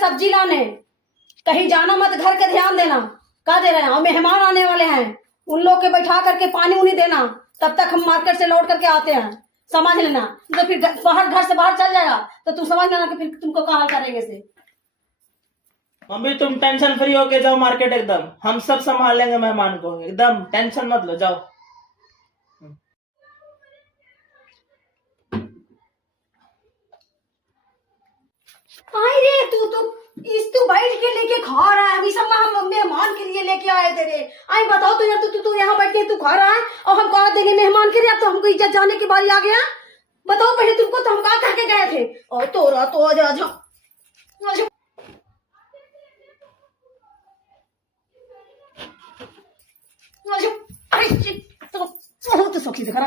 सब्जी लाने कहीं जाना मत, घर के ध्यान देना। क्या दे रहे हैं, और मेहमान आने वाले हैं, उन लोग के बैठा करके पानी उन्हीं देना। तब तक हम मार्केट से लौट करके आते हैं, समझ लेना। तो फिर बाहर, घर से बाहर चल जाएगा तो तुम समझ लेना कि फिर तुमको कहाँ करेंगे से। मम्मी तुम टेंशन फ्री होके जाओ मार्केट, एकदम हम सब संभाल लेंगे मेहमान को, एकदम टेंशन मत लो, जाओ। आई रे तू बैठ के लेके खा रहा है, अभी सब हम मेहमान के लिए लेके आए थे रे। आई बताओ तो यार, तू यहाँ बैठ के तू खा रहा है और हम कहा देंगे मेहमान के लिए। अब तो हमको इज्जत जाने की बारी आ गया। बताओ पहले तुमको तो हम कहा करके गए थे, और तोरा तो तो सखी से करा।